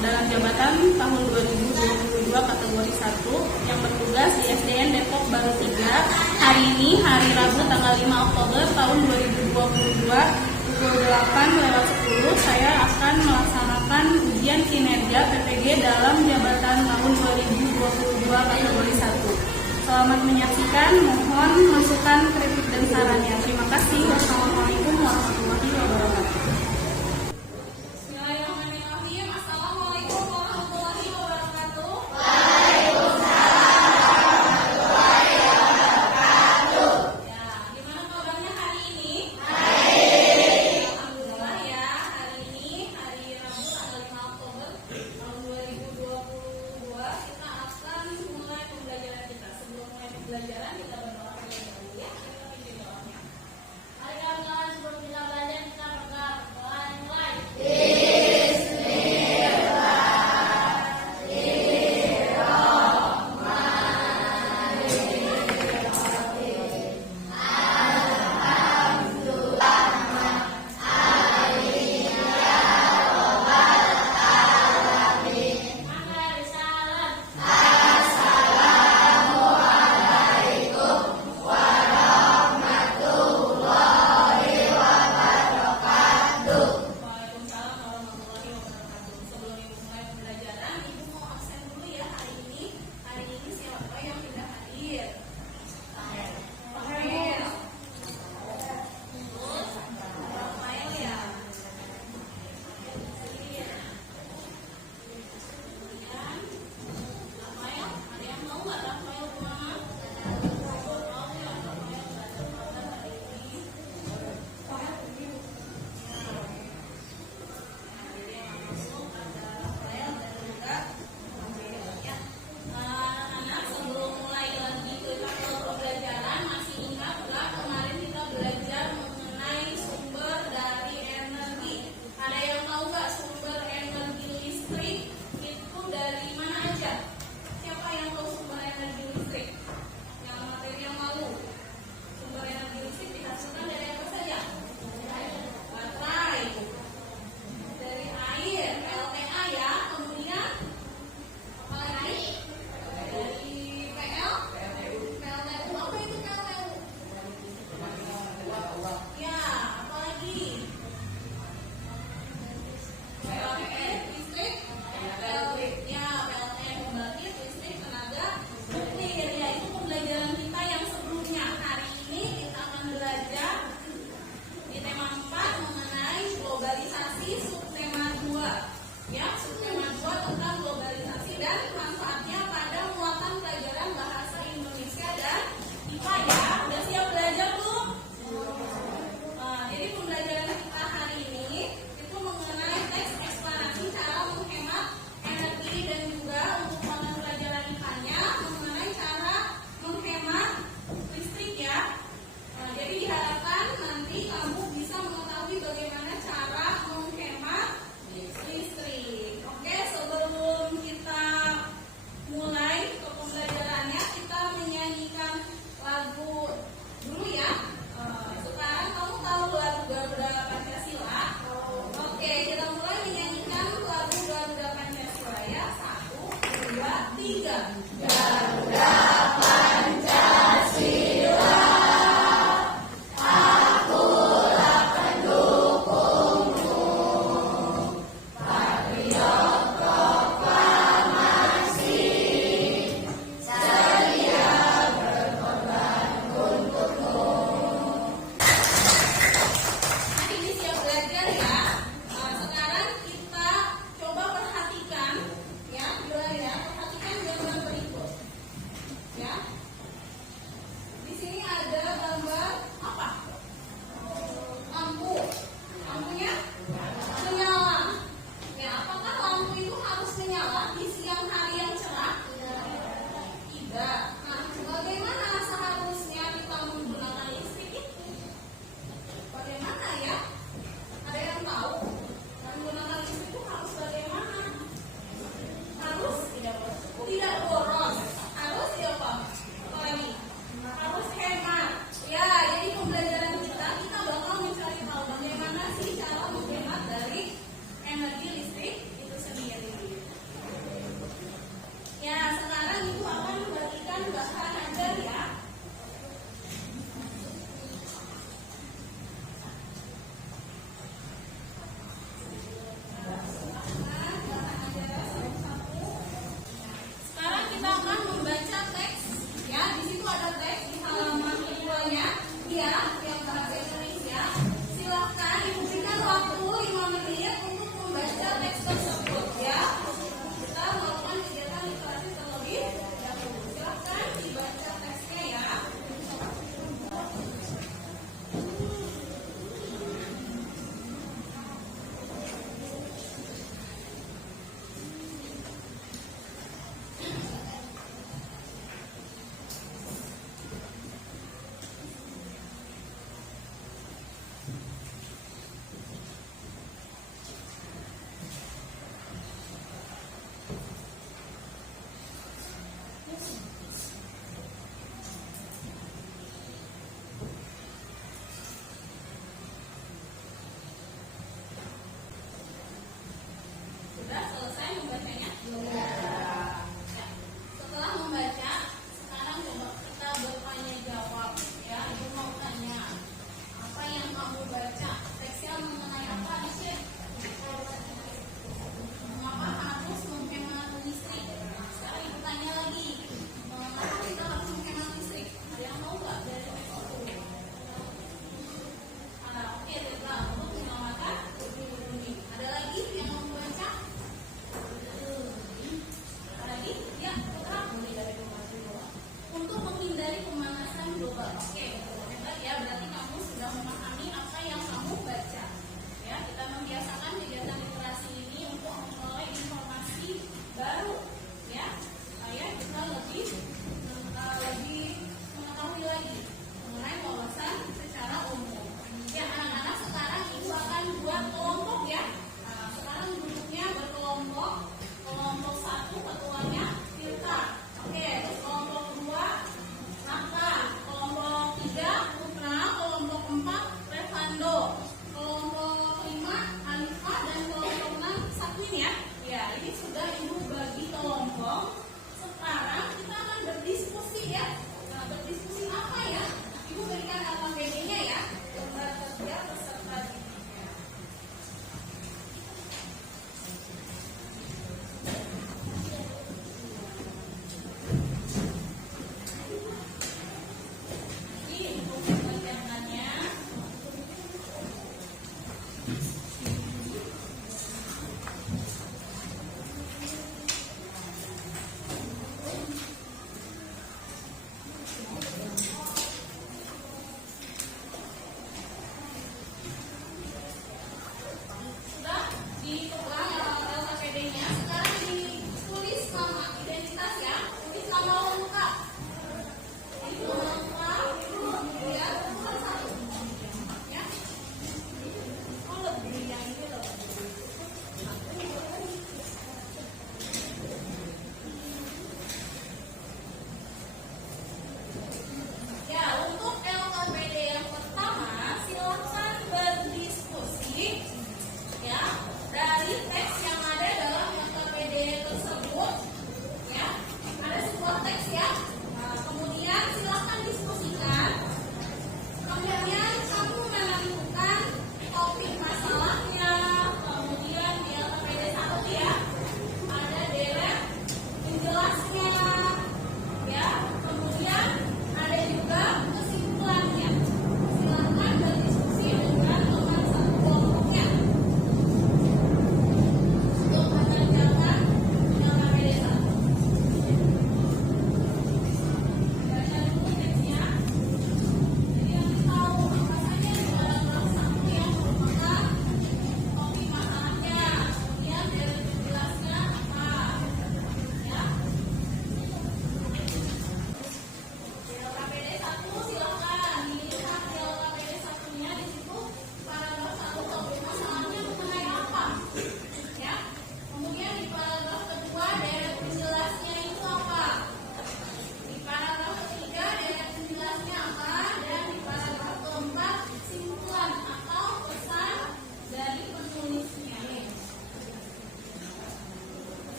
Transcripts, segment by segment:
dalam jabatan tahun 2022 kategori 1 yang bertugas di SDN Depok Baru 3. Hari ini, hari Rabu tanggal 5 Oktober tahun 2022 pukul 8:10, saya akan melaksanakan ujian kinerja PPG dalam jabatan tahun 2022 kategori 1. Selamat menyaksikan, mohon masukan, kritik, dan sarannya. Terima kasih. Wassalamualaikum warahmatullahi wabarakatuh. Bismillahirrahmanirrahim. Assalamualaikum warahmatullahi wabarakatuh. Ya, gimana kabarnya hari ini? Alhamdulillah ya, hari ini hari Rabu tanggal 5 Oktober tahun 2022 kita akan mulai pembelajaran kita. Sebelum mulai pembelajaran kita berdoa terlebih dahulu ya. Kita pimpin doanya. Mari kawan-kawan, sebelum kita belajar kita berdoa mulai. Maka risalah.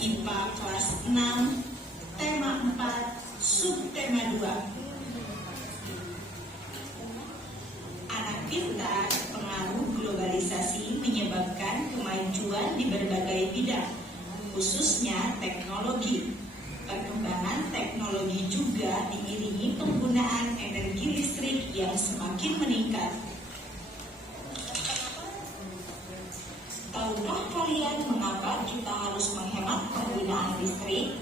IPA kelas 6, tema 4, subtema 2. Anak pintar, pengaruh globalisasi menyebabkan kemajuan di berbagai bidang, khususnya teknologi. Perkembangan teknologi juga diiringi penggunaan energi listrik yang semakin meningkat. Tahukah kalian mengapa kita harus menghemat penggunaan listrik?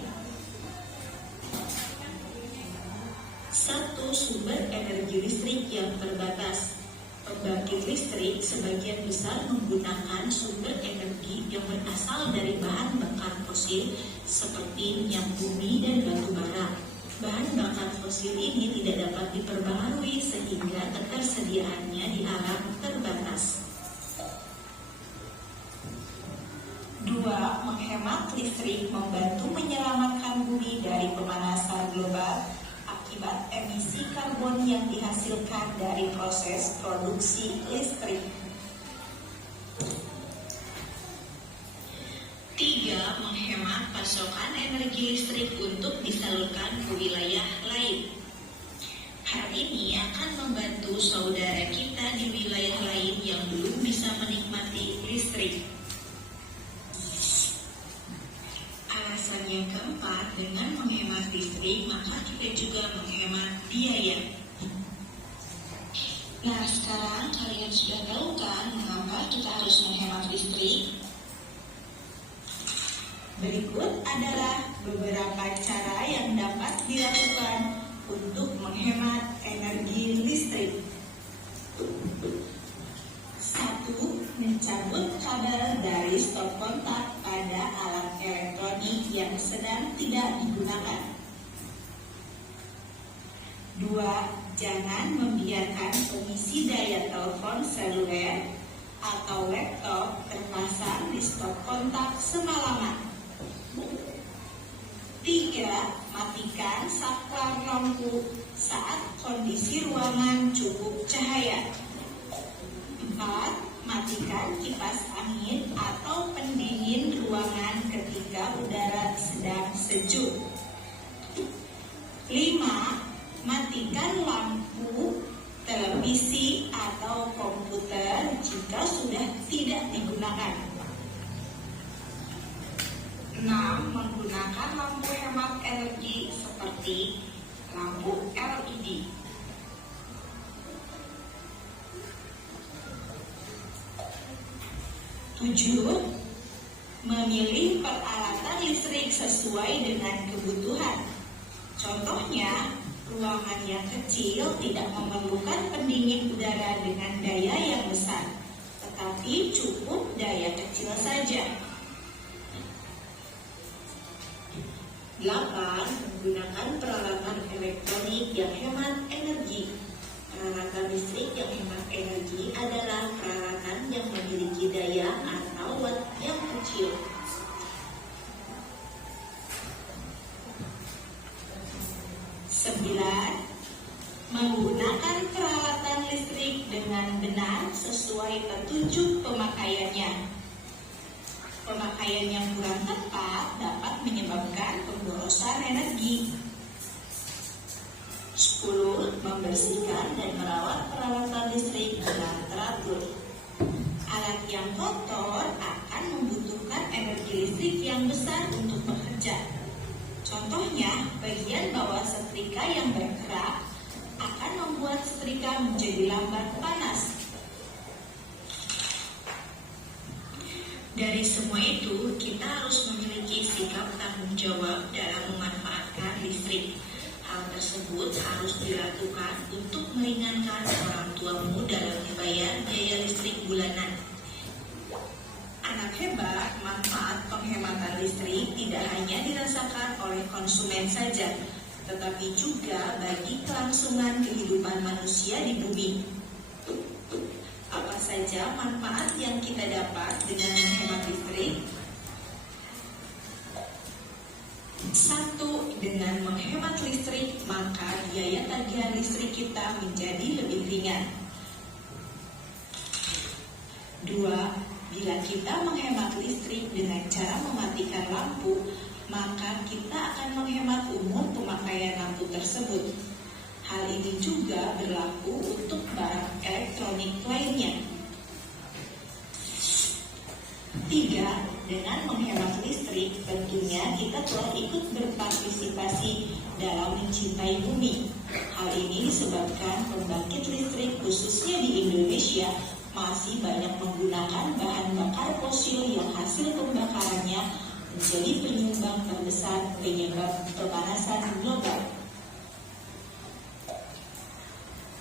Satu, sumber energi listrik yang terbatas. Pembangkit listrik sebagian besar menggunakan sumber energi yang berasal dari bahan bakar fosil seperti minyak bumi dan batu bara. Bahan bakar fosil ini tidak dapat diperbaharui sehingga ketersediaannya di alam terbatas. 2. Menghemat listrik membantu menyelamatkan bumi dari pemanasan global akibat emisi karbon yang dihasilkan dari proses produksi listrik. 3. Menghemat pasokan energi listrik untuk disalurkan ke wilayah lain. Hal ini akan membantu saudara kita di wilayah lain yang belum bisa menikmati listrik. Alasan yang keempat, dengan menghemat listrik maka kita juga menghemat biaya. Nah, sekarang kalian sudah tahu kan mengapa kita harus menghemat listrik? Berikut adalah beberapa cara yang dapat dilakukan untuk menghemat energi listrik. 1. Mencabut kabel dari stop kontak pada alat elektronik yang sedang tidak digunakan. 2. Jangan membiarkan pengisi daya telepon seluler atau laptop terpasang di stop kontak semalaman. 3. Matikan saklar lampu saat kondisi ruangan cukup cahaya. 4. Matikan kipas angin atau pendingin ruangan ketika udara sedang sejuk. 5. Matikan lampu televisi atau komputer jika sudah tidak digunakan. 6. Menggunakan lampu hemat energi seperti lampu LED. 7. Memilih peralatan listrik sesuai dengan kebutuhan. Contohnya, ruangan yang kecil tidak memerlukan pendingin udara dengan daya yang besar, tetapi cukup daya kecil saja. 8. Menggunakan peralatan elektronik yang hemat energi. Peralatan listrik yang hemat energi adalah peralatan yang memiliki daya atau watt yang kecil. 9. Menggunakan peralatan listrik dengan benar sesuai petunjuk pemakaiannya. Pemakaian yang kurang tepat dapat menyebabkan pemborosan energi. 10. Membersihkan dan merawat peralatan listrik dengan teratur. Alat yang kotor akan membutuhkan energi listrik yang besar untuk bekerja. Contohnya, bagian bawah setrika yang bergerak akan membuat setrika menjadi lambat panas. Dari semua itu, kita harus memiliki sikap tanggung jawab dalam memanfaatkan listrik. Hal tersebut harus dilakukan untuk meringankan orang tuamu dalam membayar biaya listrik bulanan. Anak hebat, manfaat penghematan listrik tidak hanya dirasakan oleh konsumen saja, tetapi juga bagi kelangsungan kehidupan manusia di bumi. Apa saja manfaat yang kita dapat dengan menghemat listrik? 1. Dengan menghemat listrik, maka biaya tagihan listrik kita menjadi lebih ringan. 2. Bila kita menghemat listrik dengan cara mematikan lampu, maka kita akan menghemat umur pemakaian lampu tersebut. Hal ini juga berlaku untuk barang elektronik lainnya. 3. Dengan menghemat listrik, tentunya kita telah ikut berpartisipasi dalam mencintai bumi. Hal ini disebabkan pembangkit listrik khususnya di Indonesia masih banyak menggunakan bahan bakar fosil yang hasil pembakarannya menjadi penyumbang terbesar penyebab pemanasan global.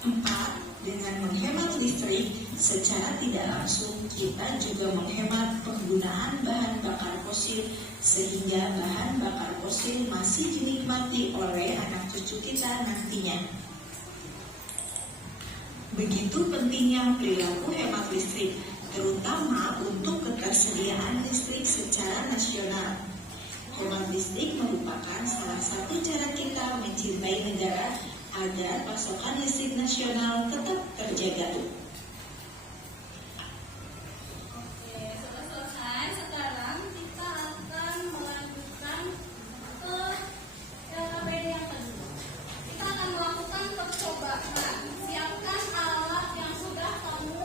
4. Dengan menghemat listrik, secara tidak langsung kita juga menghemat penggunaan bahan bakar fosil sehingga bahan bakar fosil masih dinikmati oleh anak cucu kita nantinya. Begitu pentingnya perilaku hemat listrik, terutama untuk ketersediaan listrik secara nasional. Hemat listrik merupakan salah satu cara kita mencintai negara agar pasokan listrik nasional tetap terjaga. Oke, sudah selesai. Sekarang kita akan melanjutkan ke PPD yang kedua. Kita akan melakukan percobaan. Siapkan alat yang sudah kamu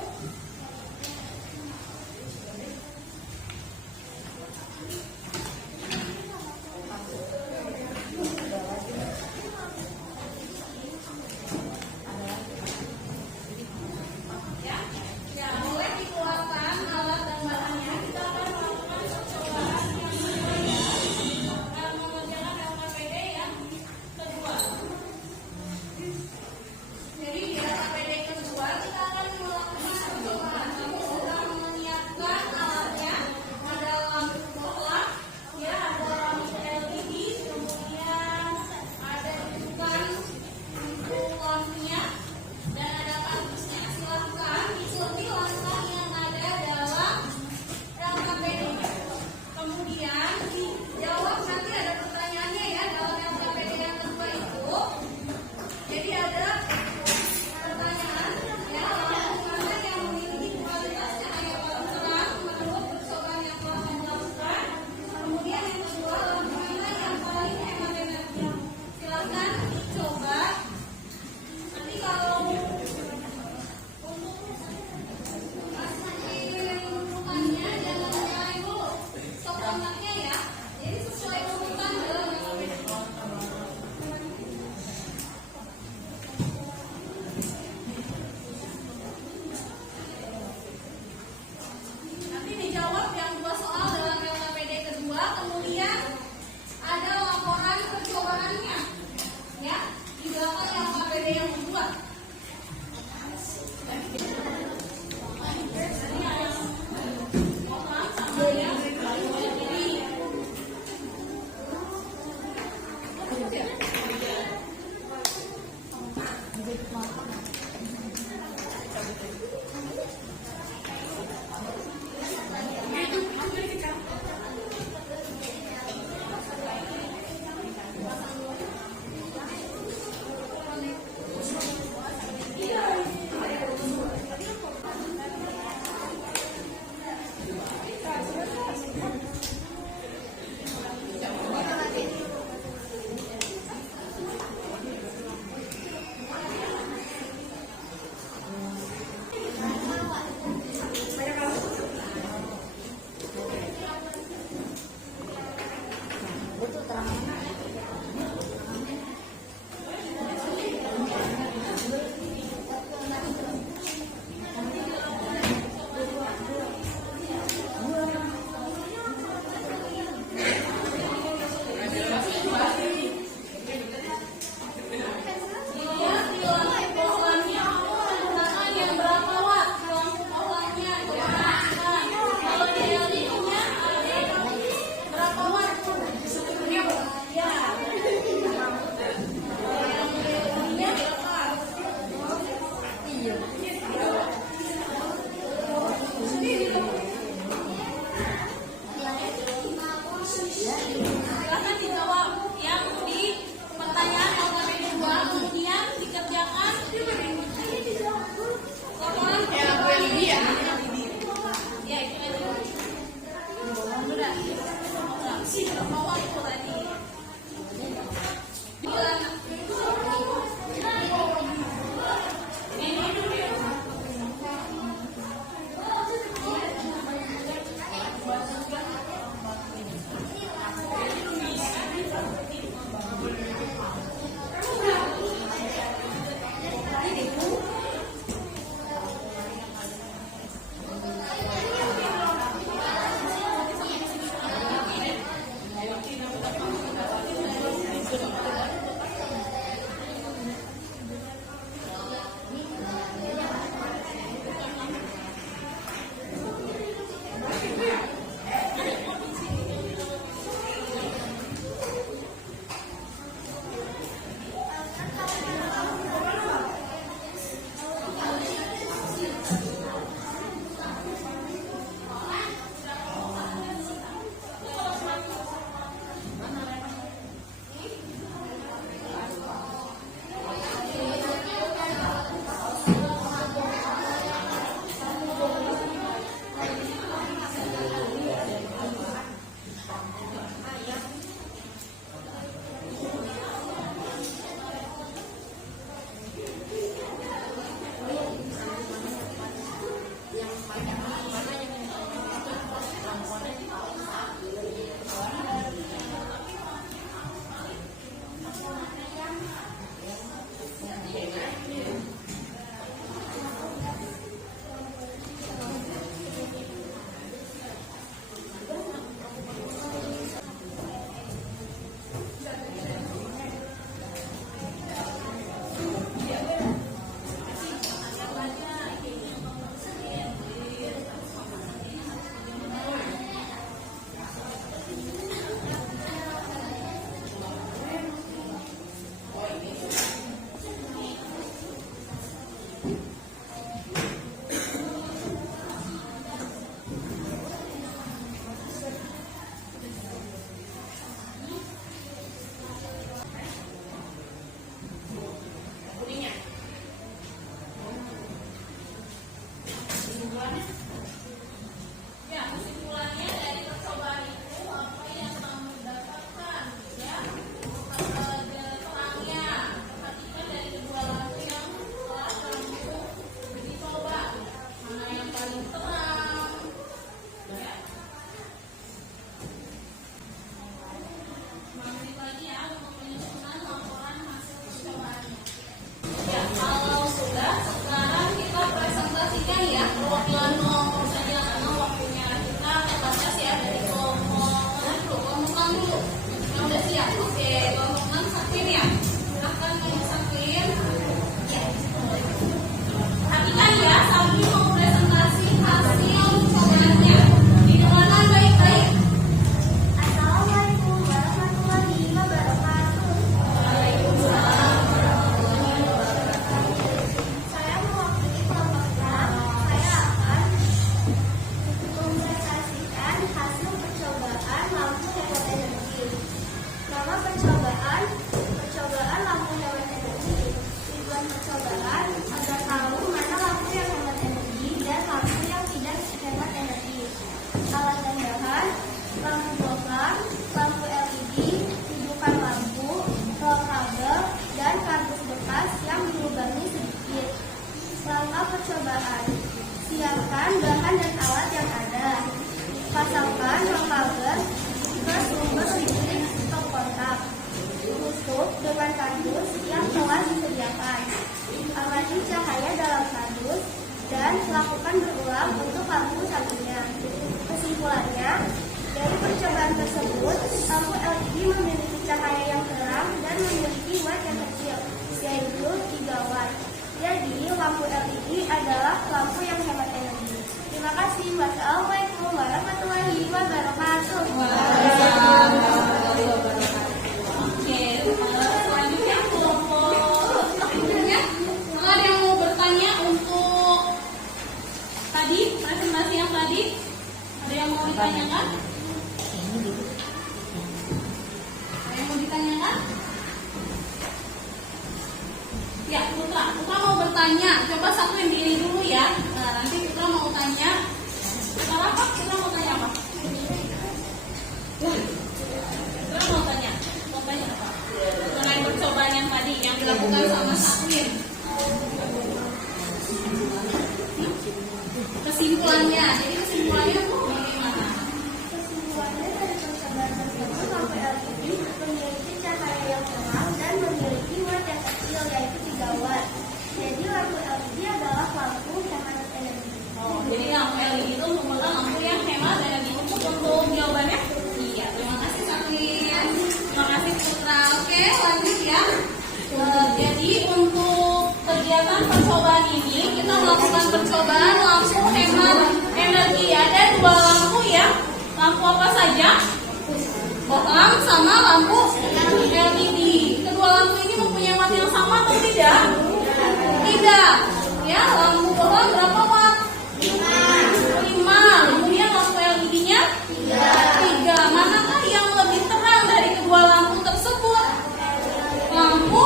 Bawa itu tadi. percobaan. Siapkan bahan dan alat yang ada. Pasangkan kabel ke sumber listrik stop kontak. Tutup dengan kardus yang telah disediakan. Amati cahaya dalam kardus dan lakukan berulang untuk lampu satunya. Kesimpulannya, dari percobaan tersebut, lampu LED memiliki cahaya yang terang dan memiliki watt yang kecil, yaitu 3 watt. Jadi, lampu LED adalah lampu yang hemat energi. Terima kasih. Wassalamualaikum warahmatullahi wabarakatuh. Oke, selanjutnya kelompok selanjutnya, ada yang mau bertanya untuk tadi presentasi yang tadi? Ada yang mau ditanyakan? dilakukan sama Sakwin. Kesimpulannya, jadi kesimpulannya bagaimana? Kesimpulannya dari percobaan tersebut, lampu LED memiliki cahaya yang terang dan memiliki watt yang kecil, yaitu 3 watt. Jadi lampu LED adalah lampu hemat energi. Oh, jadi lampu LED itu merupakan lampu yang hemat energi. Untuk jawabannya? Iya, terima kasih Sakwin. Terima kasih Putra. Oke, lanjut ya. Jadi untuk kegiatan percobaan ini kita melakukan percobaan lampu hemat energi. Ada 2 lampu ya. Lampu apa saja? Bohlam sama lampu LED. Kedua lampu ini mempunyai watt yang sama atau tidak? Tidak. Ya, lampu bohlam berapa watt? 5. Kemudian lampu LED-nya 3. Manakah yang lebih terang dari kedua lampu tersebut? Lampu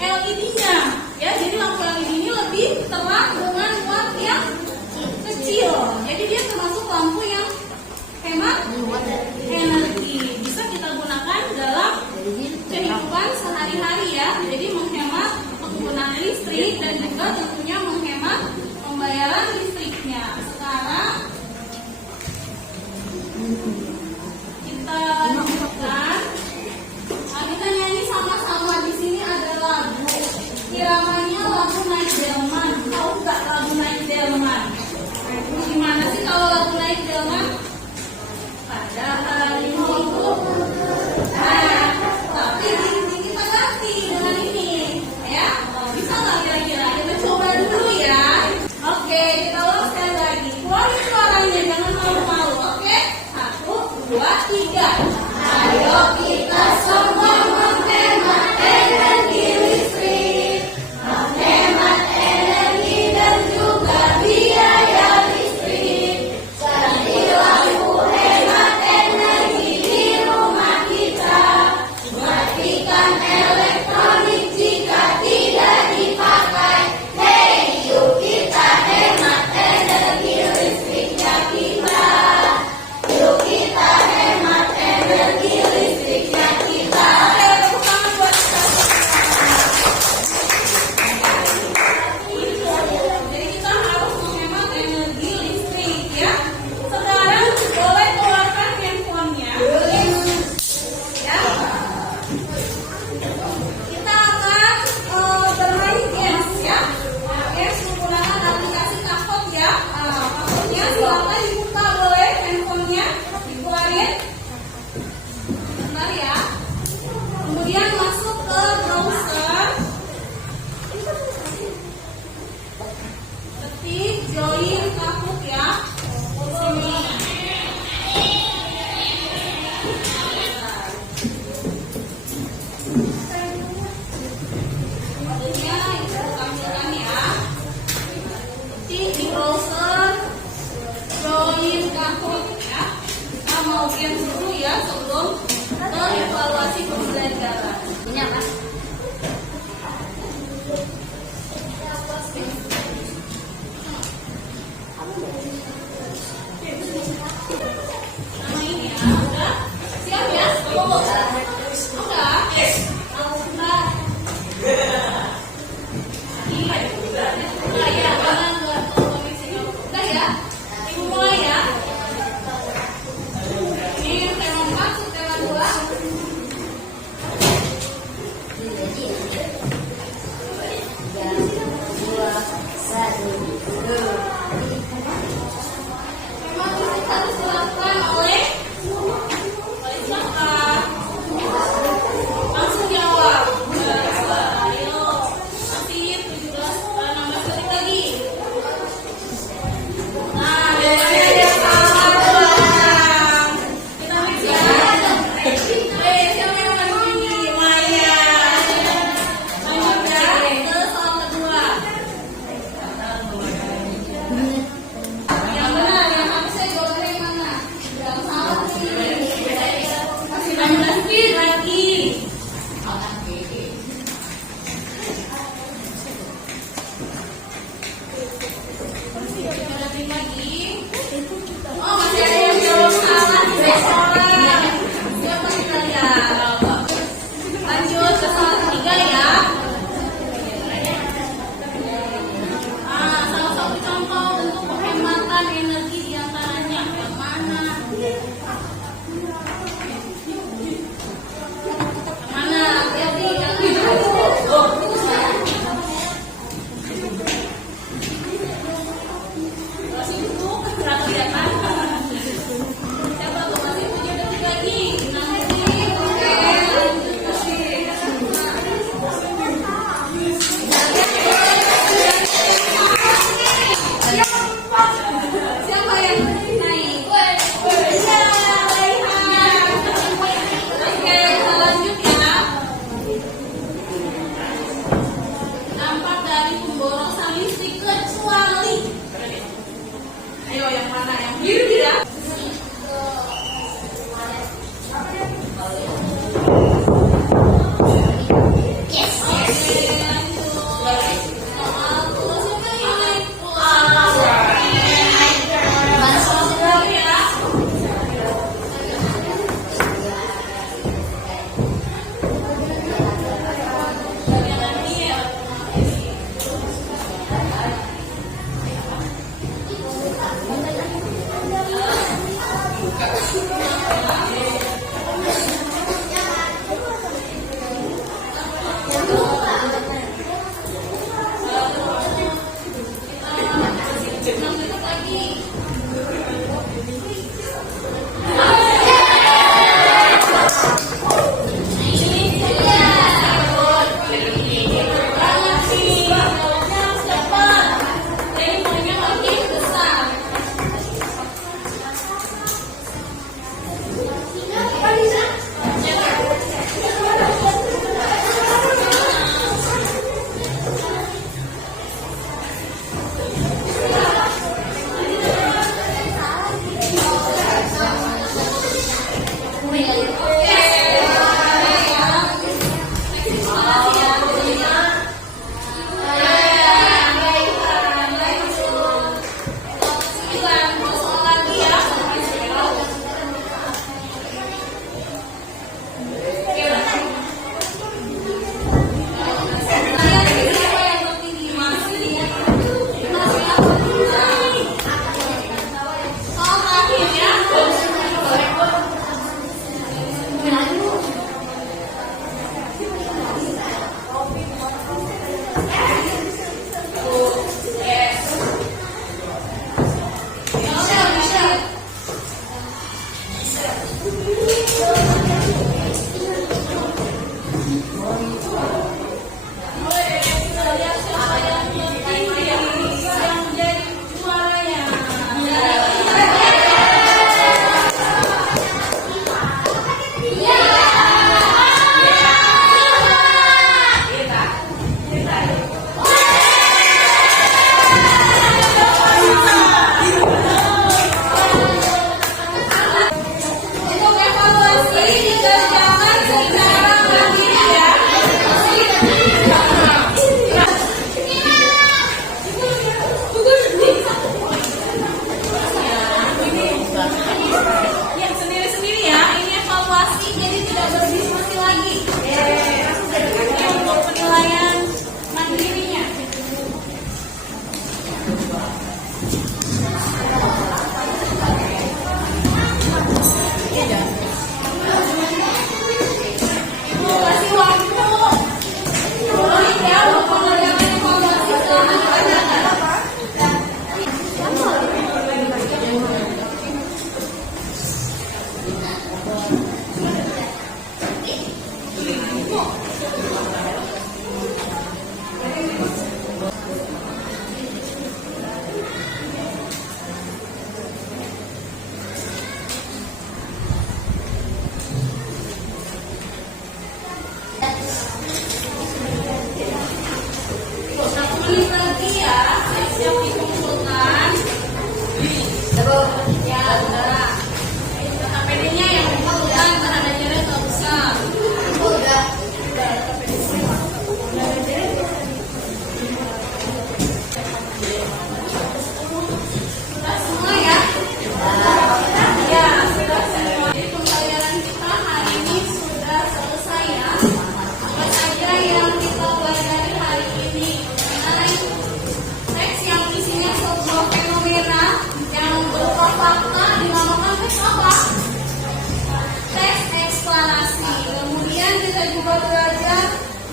LED-nya. Ya, jadi lampu LED ini lebih terang dengan watt yang kecil. Jadi dia termasuk lampu yang hemat energi. Bisa kita gunakan dalam kehidupan sehari-hari ya. Jadi menghemat penggunaan listrik dan juga tentunya menghemat pembayaran listriknya. Sekarang kita lanjutkan. Kita nyanyi sama-sama. Di sini ada lagu. Iramanya lagu Naik Delman. Tahu nggak lagu Naik Delman? Gimana sih kalau lagu Naik Delman? Pada hari Minggu. Nah, tapi ini kita ganti dengan ini, ya. Bisa nggak kira-kira? Kita coba dulu ya. Oke, kita ulang sekali lagi. Keluarin suaranya, jangan malu-malu. Oke, 1, 2, 3. Ayo kita semua menghemat energi listrik, menghemat energi dan juga biaya listrik. Ganti lampu hemat energi di rumah kita. Matikan elektronik jika tidak dipakai. Hey, yuk kita hemat energi listriknya kita. Yuk kita hemat energi listriknya kita. Oke, tepuk tangan buat kita. Jadi kita harus menghemat energi listrik ya. Sekarang boleh keluarkan handphonenya. Ya. Kita akan bermain games ya. Games menggunakan aplikasi Kakot ya. Kakotnya silakan dibuka, boleh handphonenya dikeluarin. Bentar ya. Kemudian masuk ke browser. Ketik join Kakot ya. Di sini. Kemudian itu tampilkan ya. Ketik di browser join Kakot ya. Kita mau games dulu ya sebelum ke evaluasi pembelajaran. Ini apa? Nama ini ya, udah siap ya? Udah? Udah, ya, karena enggak komisi. Udah ya? Ibu mulai ya? Ini tema 4, tema 2. Memang harus dilakukan oleh siapa?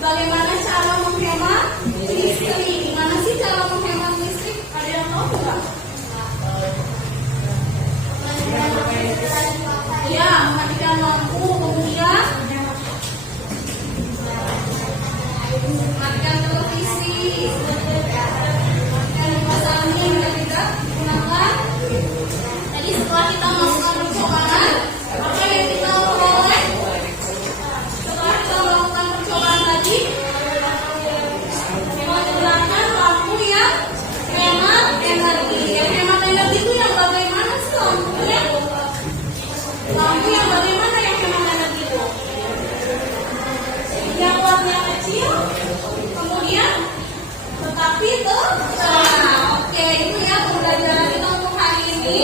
Bagaimana cara menghemat listrik? Gimana sih cara menghemat listrik? Ada yang tahu nggak? Ya, mematikan lampu, kemudian matikan televisi, matikan kipas angin dan tidak digunakan. Jadi setelah kita melakukan percobaan, apa yang kita peroleh? Setelah kita melakukan percobaan tadi, menggunakan lampu yang hemat energi. Yang hemat energi itu yang bagaimana sih lampunya? Lampu yang bagaimana yang hemat energi itu? Yang wattnya kecil, kemudian tetapi terang. Oke, itu ya pembelajaran kita untuk hari ini.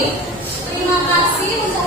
Terima kasih.